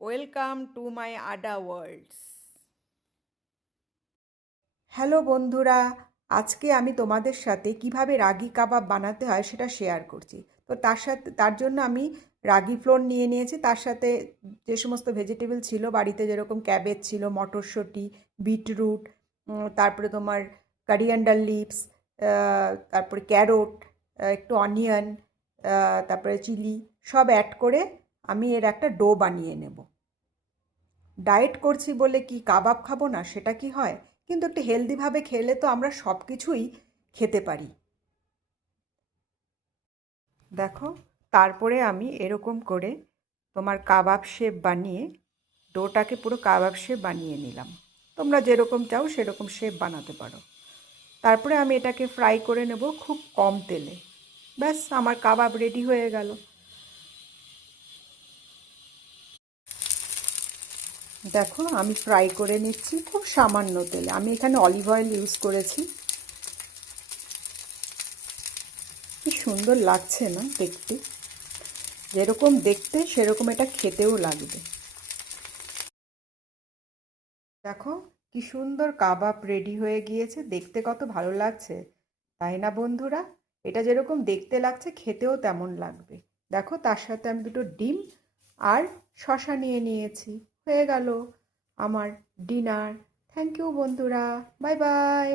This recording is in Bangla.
Welcome to my Adda worlds. Hello বন্ধুরা, আজকে আমি তোমাদের সাথে কিভাবে রাগি কাবাব বানাতে হয় সেটা শেয়ার করছি। তো তার জন্য আমি রাগি ফ্লোর নিয়ে নিয়েছি, তার সাথে যে সমস্ত ভেজিটেবল ছিল বাড়িতে, যেরকম ক্যাবেজ ছিল, মটরশুঁটি, বিটরুট, তারপরে তোমার কারিয়ান্ডার লিভস, তারপরে ক্যারোট, একটু অনিয়ন, তারপরে চিলি, সব অ্যাড করে আমি এর একটা ডো বানিয়ে নেব। ডায়েট করছি বলে কি কাবাব খাবো না, সেটা কি হয়? কিন্তু একটু হেলদিভাবে খেলে তো আমরা সব কিছুই খেতে পারি। দেখো, তারপরে আমি এরকম করে তোমার কাবাব শেপ বানিয়ে ডোটাকে পুরো কাবাব শেপ বানিয়ে নিলাম। তোমরা যেরকম চাও সেরকম শেপ বানাতে পারো। তারপরে আমি এটাকে ফ্রাই করে নেব খুব কম তেলে। ব্যাস, আমার কাবাব রেডি হয়ে গেল। দেখো, আমি ফ্রাই করে নিচ্ছি খুব সামান্য তেলে। আমি এখানে অলিভ অয়েল ইউজ করেছি। কি সুন্দর লাগছে না দেখতে? যেরকম দেখতে সেরকম এটা খেতেও লাগবে। দেখো, কি সুন্দর কাবাব রেডি হয়ে গিয়েছে, দেখতে কত ভালো লাগছে, তাই না বন্ধুরা? এটা যেরকম দেখতে লাগছে খেতেও তেমন লাগবে। দেখো, তার সাথে আমি দুটো ডিম আর শসা নিয়ে নিয়েছি। হয়ে গেল আমার ডিনার। থ্যাংক ইউ বন্ধুরা, বাই বাই।